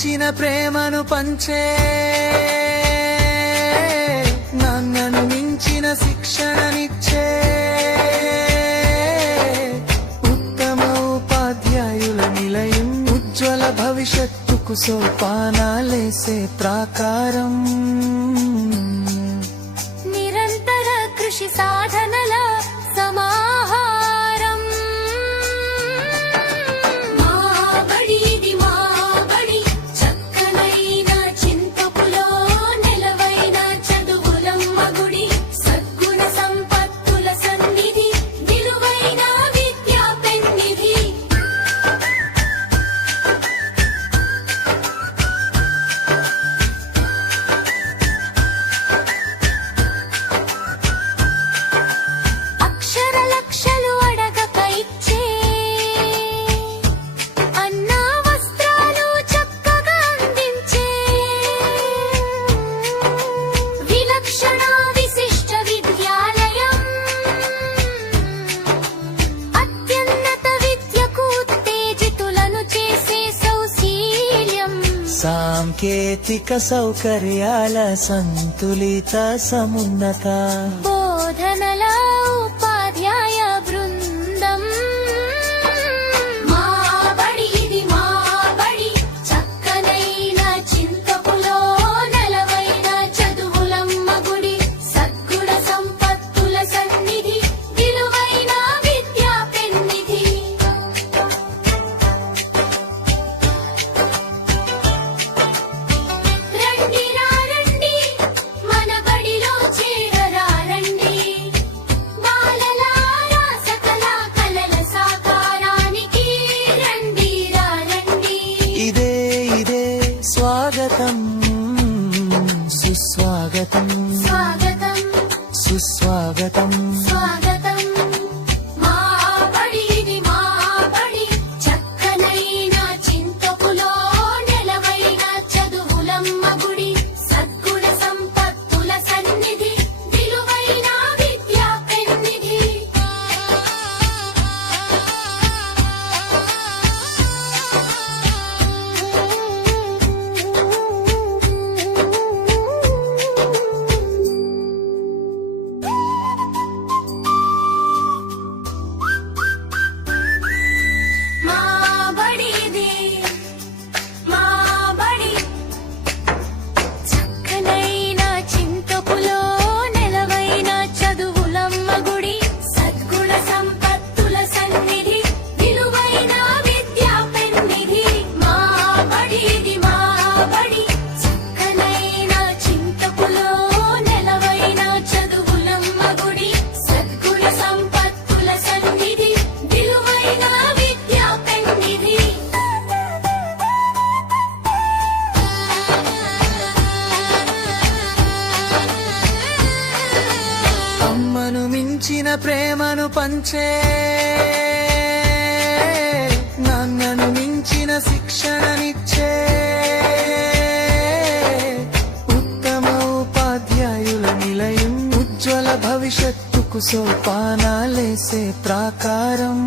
మించిన ప్రేమను పంచే, నాన్నను మించిన శిక్షణనిచ్చే ఉత్తమ ఉపాధ్యాయుల నిలయం, ఉజ్వల భవిష్యత్తుకు సోపానాలేసే ప్రాకారం. నిరంతర కృషి సాధనల సమాహారం. మా బడి ఇది మా బడి, చక్కనైన చింతపులో నెలవైన చదువులమ్మ గుడి, సద్గుణ సంపత్తుల సన్నిధి, విలువైన విద్యా పెన్నిధి. సాంకేతిక సౌకర్యాల సంతులిత సమున్నత, బోధనల ఉపాధ్యాయ బృందం. మా బడి ఇది మా బడి, చక్కనైన చింతపులో నెలవైన చదువులమ్మ గుడి, సద్గుణ సంపత్తుల సన్నిధి, విలువైన విద్యా పెన్నిధి. స్వాగతం సుస్వాగతం, స్వాగతం సుస్వాగతం, స్వాగతం. మా బడి ఇది మా బడి, చక్కనైన చింతపులో నెలవైన చదువులమ్మ గుడి, సద్గుణ సంపత్తుల సన్నిధి, విలువైన విద్యా పెన్నిధి. అమ్మను మించిన ప్రేమను పంచే, నాన్నను మించిన శిక్షణనిచ్చే ఉత్తమ ఉపాధ్యాయుల నిలయం, ఉజ్వల భవిష్యత్తుకు సోపానాలేసే ప్రాకారం.